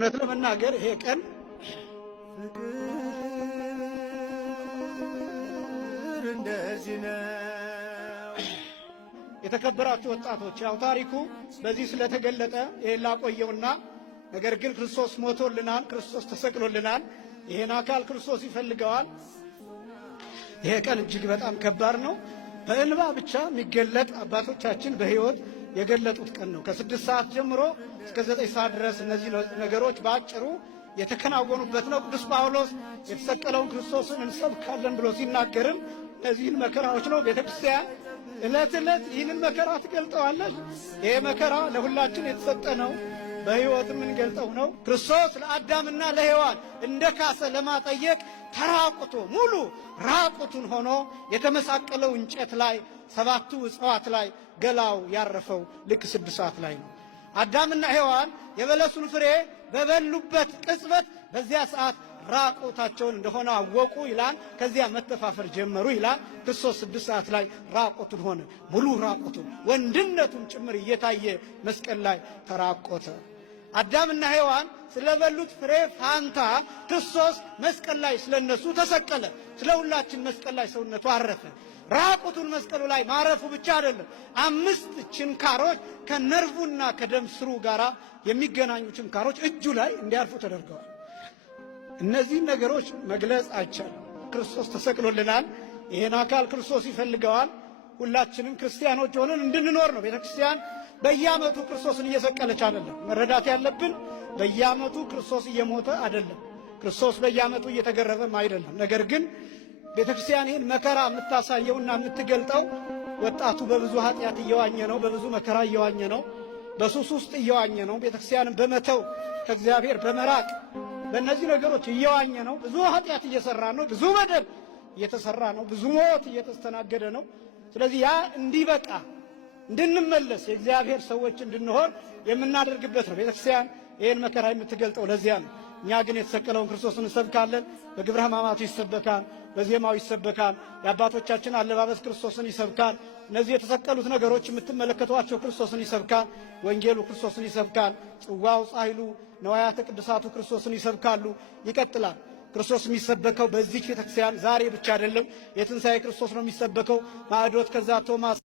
እውነት ለመናገር ይሄ ቀን እንደዚህ ነው። የተከበራችሁ ወጣቶች ያው ታሪኩ በዚህ ስለተገለጠ ይሄን ላቆየውና ነገር ግን ክርስቶስ ሞቶልናል፣ ክርስቶስ ተሰቅሎልናል። ይሄን አካል ክርስቶስ ይፈልገዋል። ይሄ ቀን እጅግ በጣም ከባድ ነው። በእንባ ብቻ የሚገለጥ አባቶቻችን በሕይወት የገለጡት ቀን ነው። ከ6 ሰዓት ጀምሮ እስከ 9 ሰዓት ድረስ እነዚህ ነገሮች በአጭሩ የተከናወኑበት ነው። ቅዱስ ጳውሎስ የተሰቀለውን ክርስቶስን እንሰብካለን ብሎ ሲናገርም እነዚህን መከራዎች ነው። ቤተክርስቲያን ዕለት ዕለት ይህንን መከራ ትገልጠዋለች። ይሄ መከራ ለሁላችን የተሰጠ ነው። በሕይወት የምንገልጠው ነው። ክርስቶስ ለአዳምና ለሔዋን እንደ ካሰ ለማጠየቅ ተራቁቶ ሙሉ ራቁቱን ሆኖ የተመሳቀለው እንጨት ላይ 7 እጽዋት ላይ ገላው ያረፈው ልክ 6 ሰዓት ላይ ነው። አዳምና ሔዋን የበለሱን ፍሬ በበሉበት ቅጽበት በዚያ ሰዓት ራቁታቸውን እንደሆነ አወቁ ይላል። ከዚያ መተፋፈር ጀመሩ ይላል። ክርስቶስ 6 ሰዓት ላይ ራቁቱን ሆነ፣ ሙሉ ራቁቱን ወንድነቱን ጭምር እየታየ መስቀል ላይ ተራቆተ። አዳምና ሔዋን ስለበሉት ፍሬ ፋንታ ክርስቶስ መስቀል ላይ ስለነሱ ተሰቀለ። ስለ ሁላችን መስቀል ላይ ሰውነቱ አረፈ። ራቁቱን መስቀሉ ላይ ማረፉ ብቻ አይደለም፣ 5 ችንካሮች ከነርቡና ከደም ስሩ ጋር የሚገናኙ ችንካሮች እጁ ላይ እንዲያርፉ ተደርገዋል። እነዚህን ነገሮች መግለጽ አይቻልም። ክርስቶስ ተሰቅሎልናል። ይሄን አካል ክርስቶስ ይፈልገዋል። ሁላችንም ክርስቲያኖች ሆነን እንድንኖር ነው። ቤተክርስቲያን በየዓመቱ ክርስቶስን እየሰቀለች አይደለም። መረዳት ያለብን በየዓመቱ ክርስቶስ እየሞተ አይደለም። ክርስቶስ በየዓመቱ እየተገረፈም አይደለም። ነገር ግን ቤተክርስቲያን ይህን መከራ የምታሳየውና የምትገልጠው ወጣቱ በብዙ ኃጢአት እየዋኘ ነው። በብዙ መከራ እየዋኘ ነው። በሱስ ውስጥ እየዋኘ ነው። ቤተክርስቲያንን በመተው ከእግዚአብሔር በመራቅ በእነዚህ ነገሮች እየዋኘ ነው። ብዙ ኃጢአት እየሰራ ነው። ብዙ በደል እየተሰራ ነው። ብዙ ሞት እየተስተናገደ ነው። ስለዚህ ያ እንዲበቃ እንድንመለስ የእግዚአብሔር ሰዎች እንድንሆን የምናደርግበት ነው። ቤተክርስቲያን ይህን መከራ የምትገልጠው ለዚያ ነው። እኛ ግን የተሰቀለውን ክርስቶስን እንሰብካለን። በግብረ ሕማማቱ ይሰበካል፣ በዜማው ይሰበካል። የአባቶቻችን አለባበስ ክርስቶስን ይሰብካል። እነዚህ የተሰቀሉት ነገሮች የምትመለከቷቸው ክርስቶስን ይሰብካል። ወንጌሉ ክርስቶስን ይሰብካል። ጽዋው፣ ጻሕሉ፣ ነዋያተ ቅዱሳቱ ክርስቶስን ይሰብካሉ። ይቀጥላል። ክርስቶስ የሚሰበከው በዚህ ቤተክርስቲያን ዛሬ ብቻ አይደለም። የትንሣኤ ክርስቶስ ነው የሚሰበከው። ማዕዶት ከዛ ቶማስ